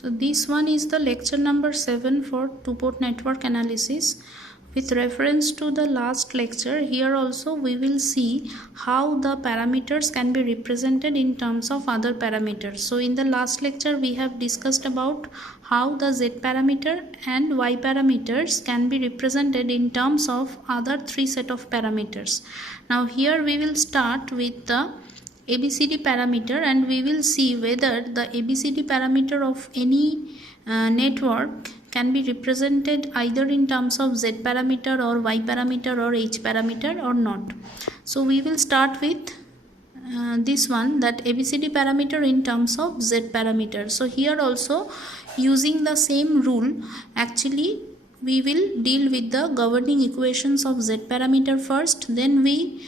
So this one is the lecture number 7 for two-port network analysis. With reference to the last lecture, here also we will see how the parameters can be represented in terms of other parameters. So in the last lecture we have discussed about how the Z parameter and Y parameters can be represented in terms of other three set of parameters. Now here we will start with the ABCD parameter and we will see whether the ABCD parameter of any network can be represented either in terms of Z parameter or Y parameter or H parameter or not. So we will start with this one, that ABCD parameter in terms of Z parameter. So here also using the same rule, actually we will deal with the governing equations of Z parameter first, then we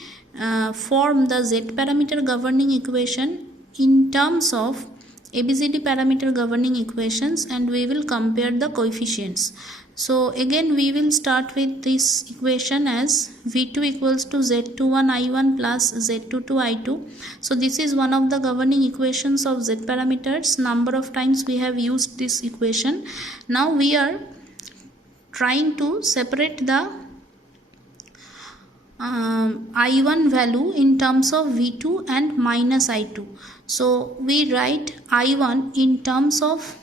form the Z parameter governing equation in terms of ABCD parameter governing equations, and we will compare the coefficients. So again we will start with this equation as V2 equals to Z21 I1 plus Z22 I2. So this is one of the governing equations of Z parameters. Number of times we have used this equation. Now we are trying to separate the I1 value in terms of V2 and minus I2. So we write I1 in terms of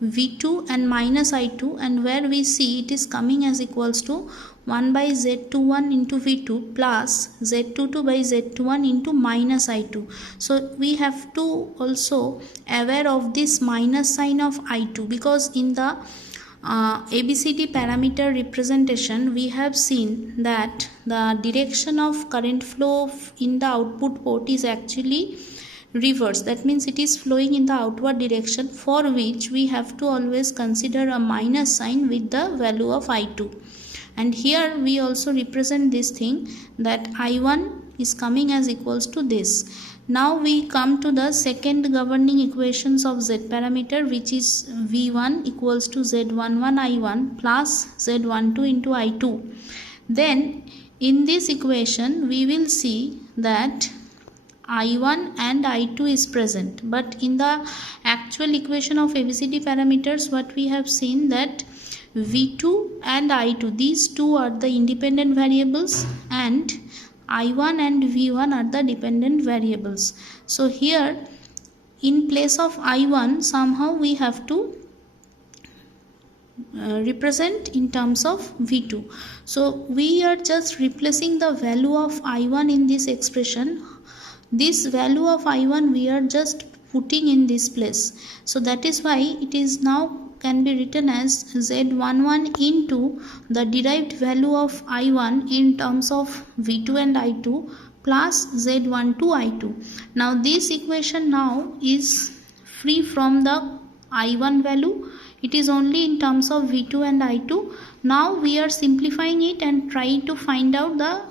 V2 and minus I2, and where we see it is coming as equals to 1 by Z21 into V2 plus Z22 by Z21 into minus I2. So we have to also aware of this minus sign of I2, because in the ABCD parameter representation we have seen that the direction of current flow in the output port is actually reverse. That means it is flowing in the outward direction, for which we have to always consider a minus sign with the value of I2. And here we also represent this thing, that I1 is coming as equals to this. Now we come to the second governing equations of Z parameter, which is V1 equals to Z11 I1 plus Z12 into I2. Then in this equation we will see that I1 and I2 is present, but in the actual equation of ABCD parameters what we have seen that V2 and I2, these two are the independent variables and I1 and V1 are the dependent variables. So here in place of I1 somehow we have to represent in terms of V2. So we are just replacing the value of I1 in this expression. This value of I1 we are just putting in this place. So that is why it is now can be written as Z11 into the derived value of I1 in terms of V2 and I2 plus Z12 I2. Now this equation now is free from the I1 value. It is only in terms of V2 and I2. Now we are simplifying it and trying to find out the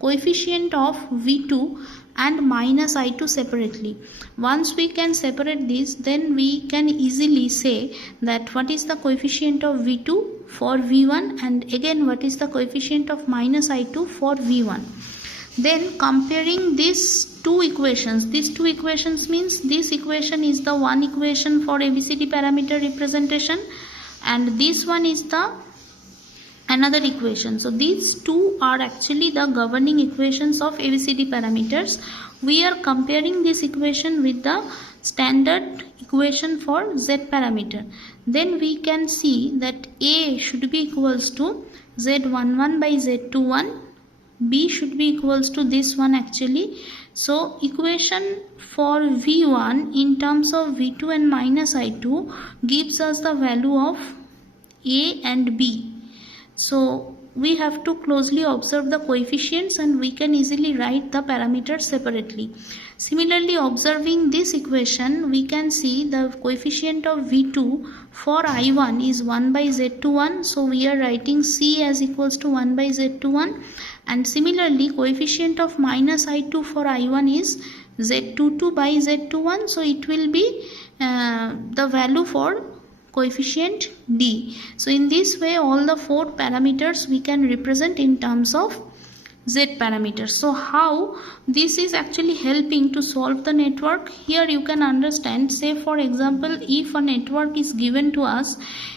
coefficient of V2 and minus I2 separately. Once we can separate this, then we can easily say that what is the coefficient of V2 for V1 and again what is the coefficient of minus I2 for V1. Then comparing these two equations means this equation is the one equation for ABCD parameter representation and this one is the another equation. So these two are actually the governing equations of ABCD parameters. We are comparing this equation with the standard equation for Z parameter. Then we can see that A should be equals to Z11 by Z21. B should be equals to this one actually. So equation for V1 in terms of V2 and minus I2 gives us the value of A and B. So we have to closely observe the coefficients and we can easily write the parameters separately. Similarly, observing this equation, we can see the coefficient of V2 for I1 is 1 by Z21. So we are writing C as equals to 1 by Z21. And similarly, coefficient of minus I2 for I1 is Z22 by Z21. So it will be the value for coefficient D. So in this way all the four parameters we can represent in terms of Z parameters. So how this is actually helping to solve the network? Here you can understand, say for example, if a network is given to us,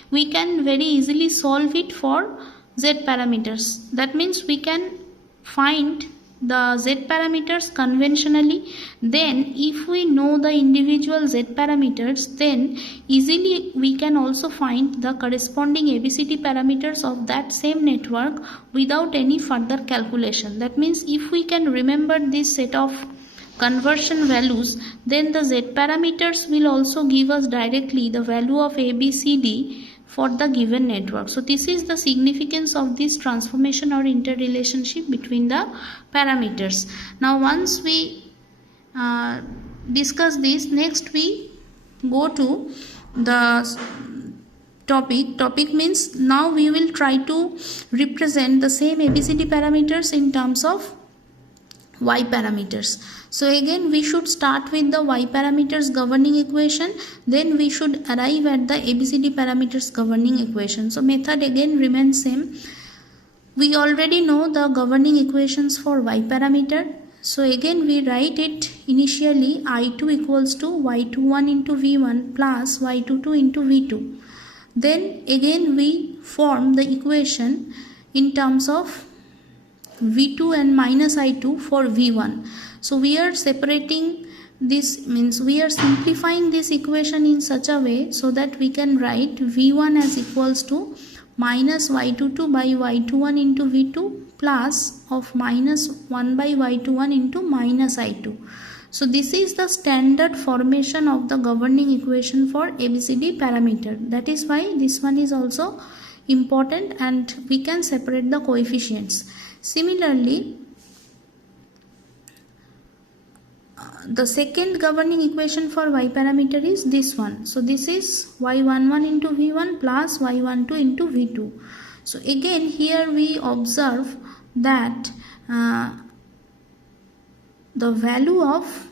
we can very easily solve it for Z parameters. That means we can find the Z parameters conventionally. Then if we know the individual Z parameters, then easily we can also find the corresponding ABCD parameters of that same network without any further calculation. That means if we can remember this set of conversion values, then the Z parameters will also give us directly the value of ABCD for the given network. So this is the significance of this transformation or interrelationship between the parameters. Now once we discuss this, next we go to the topic means now we will try to represent the same ABCD parameters in terms of Y parameters. So again we should start with the Y parameters governing equation, then we should arrive at the ABCD parameters governing equation. So method again remains same. We already know the governing equations for Y parameter. So again we write it initially, I2 equals to Y21 into V1 plus Y22 into V2. Then again we form the equation in terms of V2 and minus I2 for V1. So we are separating this, means we are simplifying this equation in such a way so that we can write V1 as equals to minus Y22 by Y21 into V2 plus of minus 1 by Y21 into minus I2. So this is the standard formation of the governing equation for ABCD parameter. That is why this one is also important and we can separate the coefficients. Similarly, the second governing equation for Y parameter is this one. So this is Y11 into V1 plus Y12 into V2. So again here we observe that the value of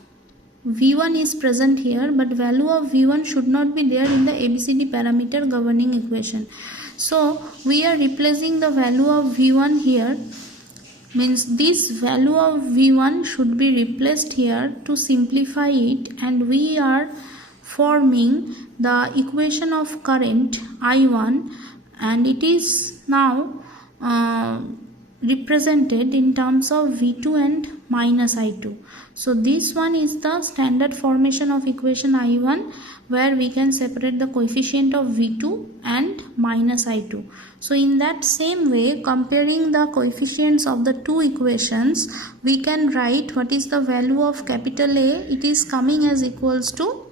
V1 is present here, but value of V1 should not be there in the ABCD parameter governing equation. So we are replacing the value of V1 here, means this value of V1 should be replaced here to simplify it, and we are forming the equation of current I1, and it is now represented in terms of V2 and minus I2. So this one is the standard formation of equation I1, where we can separate the coefficient of V2 and minus I2. So in that same way, comparing the coefficients of the two equations, we can write what is the value of capital A. It is coming as equals to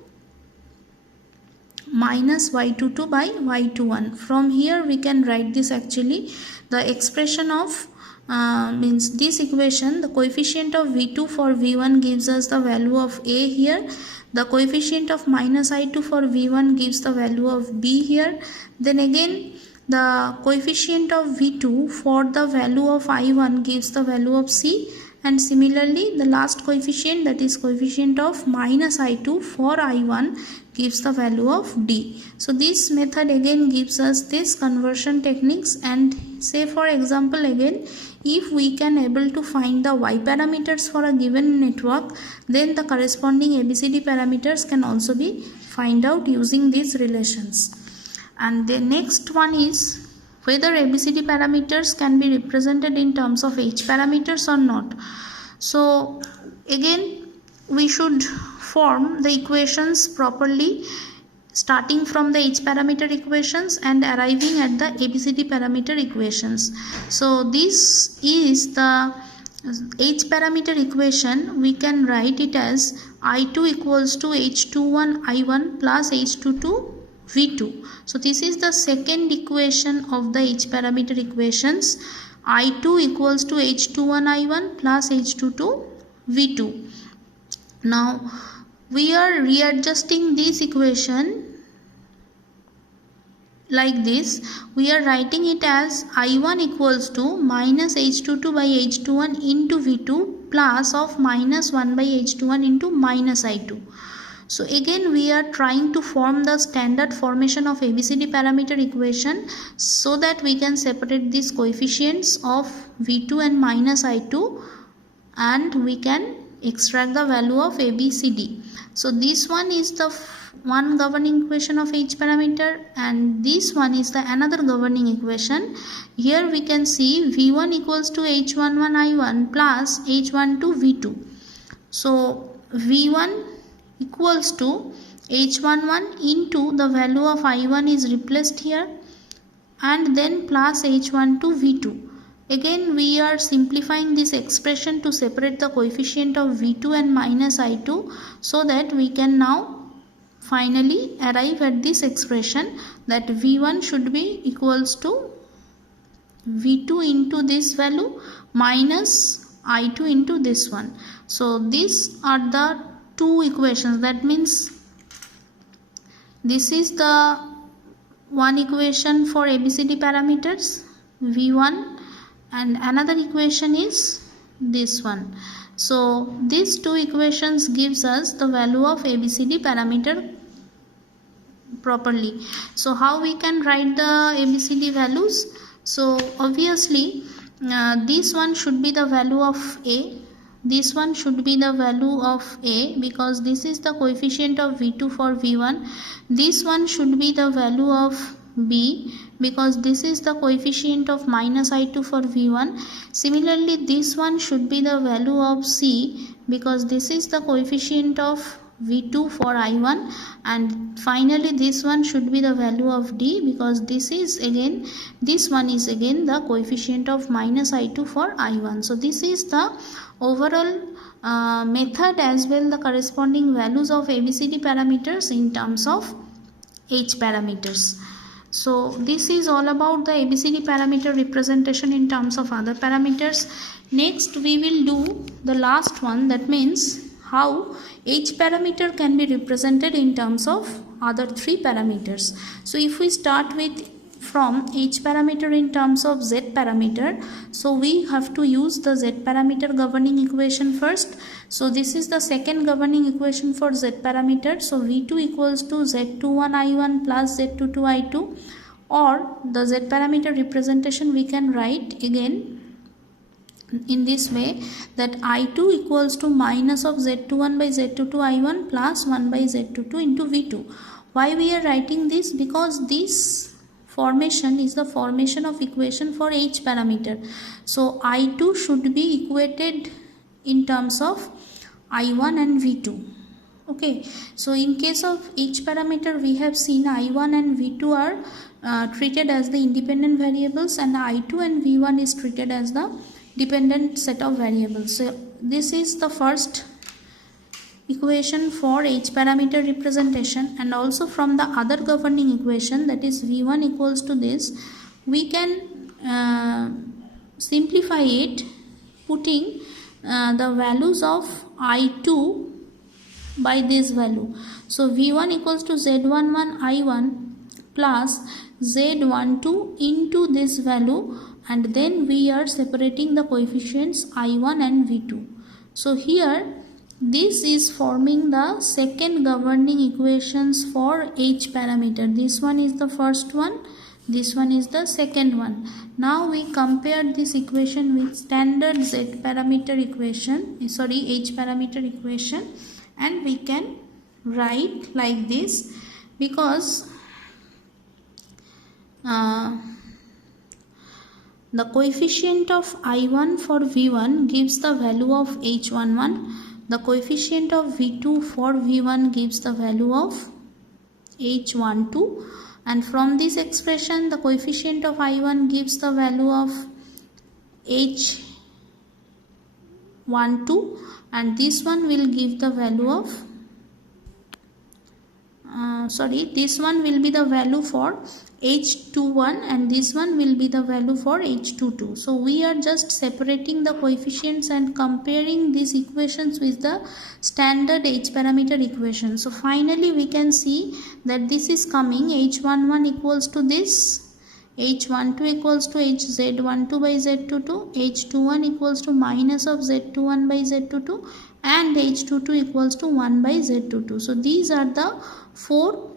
minus Y22 by Y21. From here we can write this actually, the expression of means this equation, the coefficient of V2 for V1 gives us the value of A here, the coefficient of minus I2 for V1 gives the value of B here, then again the coefficient of V2 for the value of I1 gives the value of C, and similarly the last coefficient, that is coefficient of minus I2 for I1, gives the value of D. So this method again gives us this conversion techniques, and say for example again, if we can able to find the Y parameters for a given network, then the corresponding ABCD parameters can also be find out using these relations. And the next one is whether ABCD parameters can be represented in terms of H parameters or not. So again we should form the equations properly, starting from the H parameter equations and arriving at the ABCD parameter equations. So this is the H parameter equation. We can write it as I2 equals to H21 I1 plus H22 V2. So this is the second equation of the H parameter equations. I2 equals to H21 I1 plus H22 V2. Now we are readjusting this equation like this. We are writing it as I1 equals to minus H22 by H21 into V2 plus of minus 1 by H21 into minus I2. So again we are trying to form the standard formation of ABCD parameter equation so that we can separate these coefficients of V2 and minus I2, and we can extract the value of ABCD. So this one is the one governing equation of H parameter, and this one is the another governing equation. Here we can see V1 equals to H11 I1 plus H12 V2. So V1 equals to H11 into the value of I1 is replaced here, and then plus H12 V2. Again we are simplifying this expression to separate the coefficient of V2 and minus I2, so that we can now finally arrive at this expression that V1 should be equals to V2 into this value minus I2 into this one. So these are the two equations. That means this is the one equation for ABCD parameters V1, and another equation is this one. So these two equations gives us the value of ABCD parameter properly. So how we can write the ABCD values? So obviously this one should be the value of A, this one should be the value of A because this is the coefficient of V2 for V1. This one should be the value of B because this is the coefficient of minus I2 for V1. Similarly, this one should be the value of C because this is the coefficient of V2 for I1, and finally this one should be the value of D because this one is again the coefficient of minus I2 for I1. So this is the overall method as well the corresponding values of ABCD parameters in terms of H parameters. So this is all about the ABCD parameter representation in terms of other parameters. Next we will do the last one, that means how H parameter can be represented in terms of other three parameters. So if we start with from H parameter in terms of Z parameter, so we have to use the Z parameter governing equation first. So this is the second governing equation for Z parameter. So V2 equals to Z21 I1 plus Z22 I2, or the Z parameter representation we can write again in this way, that I2 equals to minus of Z21 by Z22 I1 plus 1 by Z22 into V2. Why we are writing this? Because this formation is the formation of equation for H parameter. So I2 should be equated in terms of I1 and V2. Okay, so in case of H parameter we have seen I1 and V2 are treated as the independent variables, and I2 and V1 is treated as the dependent set of variables. So this is the first equation for H parameter representation, and also from the other governing equation, that is V1 equals to this, we can simplify it putting the values of I2 by this value. So V1 equals to Z11 I1 plus Z12 into this value, and then we are separating the coefficients I1 and V2. So here this is forming the second governing equations for H parameter. This one is the first one, this one is the second one. Now we compare this equation with standard Z parameter equation, H parameter equation, and we can write like this, because the coefficient of I1 for V1 gives the value of H11. The coefficient of V2 for V1 gives the value of H12. And from this expression, the coefficient of I1 gives the value of H12. And this one will give the value of this one will be the value for H21, and this one will be the value for H22. So we are just separating the coefficients and comparing these equations with the standard H parameter equation. So finally we can see that this is coming H11 equals to this, H12 equals to Z12 by Z22, H21 equals to minus of Z21 by Z22, and H22 equals to 1 by Z22. So these are the 4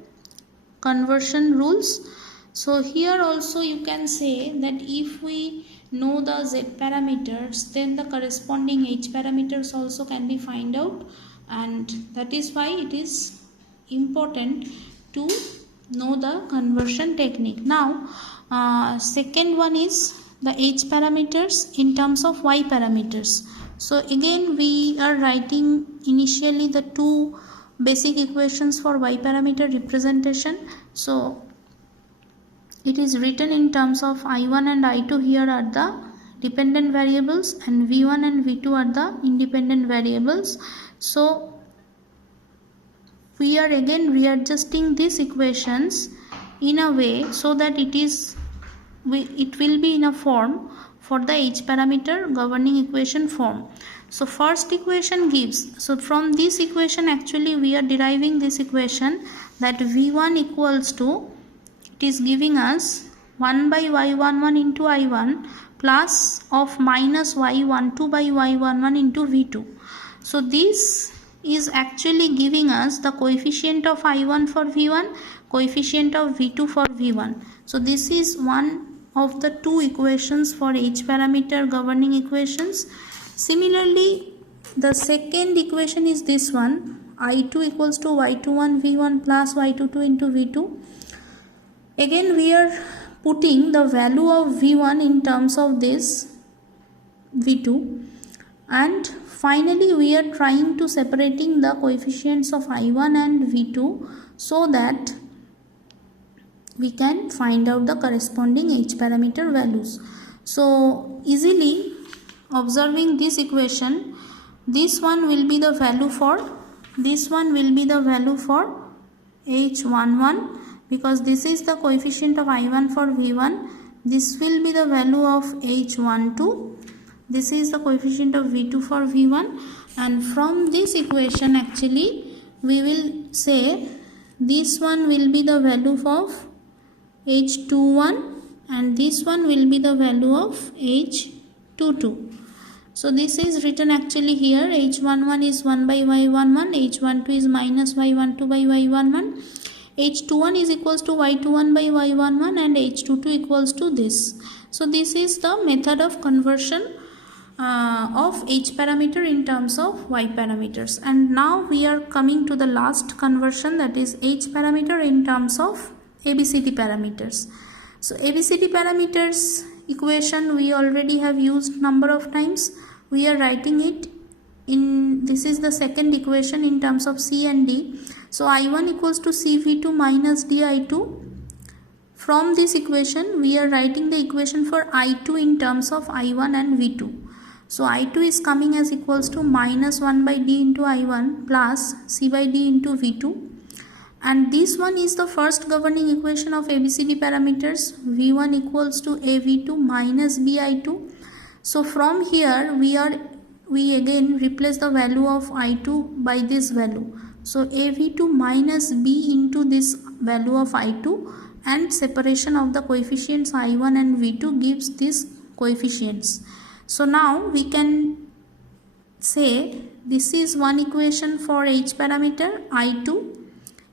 conversion rules. So here also you can say that if we know the Z parameters, then the corresponding H parameters also can be find out, and that is why it is important to know the conversion technique. Now second one is the H parameters in terms of Y parameters. So again we are writing initially the 2 basic equations for Y parameter representation. So it is written in terms of I1 and I2 here are the dependent variables, and V1 and V2 are the independent variables. So we are again readjusting these equations in a way so that it will be in a form for the H parameter governing equation form. So first equation gives, so from this equation actually we are deriving this equation that V1 equals to, it is giving us 1 by y11 into I1 plus of minus y12 by y11 into V2. So this is actually giving us the coefficient of I1 for V1, coefficient of V2 for V1. So this is one of the 2 equations for H parameter governing equations. Similarly, the second equation is this one, I2 equals to y21 V1 plus y22 into V2. Again we are putting the value of V1 in terms of this V2, and finally we are trying to separating the coefficients of I1 and V2 so that we can find out the corresponding H parameter values. So easily observing this equation, this one will be the value for, this one will be the value for H11, because this is the coefficient of I1 for V1. This will be the value of H12. This is the coefficient of V2 for V1, and from this equation actually we will say this one will be the value of H21 and this one will be the value of H22. So this is written actually here, H11 is 1 by Y11, H12 is minus Y12 by Y11, H21 is equals to Y21 by Y11 and H22 equals to this. So this is the method of conversion of H parameter in terms of Y parameters. And now we are coming to the last conversion, that is H parameter in terms of ABCD parameters. So ABCD parameters equation we already have used number of times. We are writing it in, this is the second equation in terms of C and D. So I1 equals to CV2 minus DI2. From this equation we are writing the equation for I2 in terms of I1 and V2. So I2 is coming as equals to minus 1 by D into I1 plus C by D into V2. And this one is the first governing equation of ABCD parameters, V1 equals to AV2 minus BI2. So from here we again replace the value of I2 by this value. So AV2 minus B into this value of I2, and separation of the coefficients I1 and V2 gives these coefficients. So now we can say this is one equation for H parameter I2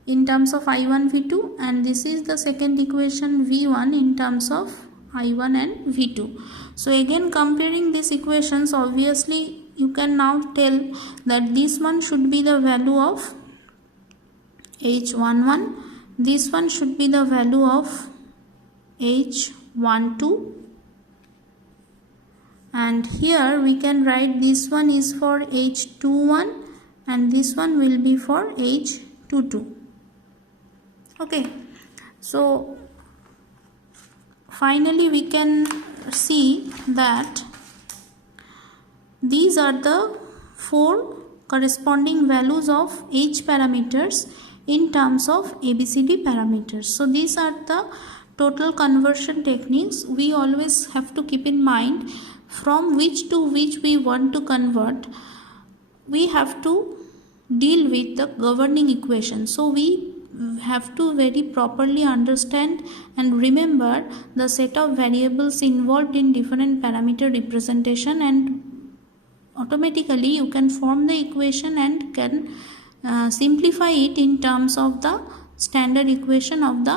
in terms of I1 V2, and this is the second equation V1 in terms of I1 and V2. So again comparing these equations, obviously you can now tell that this one should be the value of H11, this one should be the value of H12, and here we can write this one is for H21 and this one will be for H22. Okay, so finally we can see that these are the 4 corresponding values of H parameters in terms of ABCD parameters. So these are the total conversion techniques. We always have to keep in mind from which to which we want to convert. We have to deal with the governing equation. So we have to very properly understand and remember the set of variables involved in different parameter representation, and automatically you can form the equation and can simplify it in terms of the standard equation of the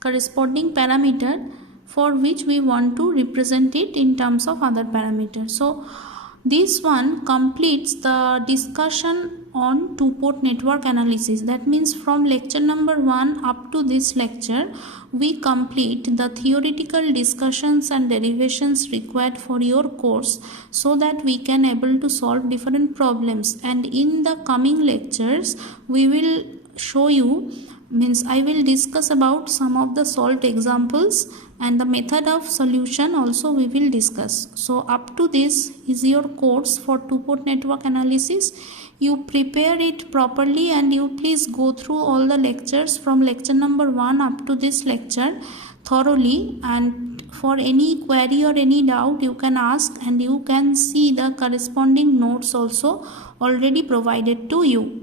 corresponding parameter for which we want to represent it in terms of other parameters. So this one completes the discussion on two-port network analysis. That means from lecture number 1 up to this lecture, we complete the theoretical discussions and derivations required for your course so that we can able to solve different problems. And in the coming lectures, we will show you, I will discuss about some of the solved examples and the method of solution also we will discuss. So up to this is your course for two-port network analysis. You prepare it properly and you please go through all the lectures from lecture number 1 up to this lecture thoroughly, and for any query or any doubt you can ask, and you can see the corresponding notes also already provided to you.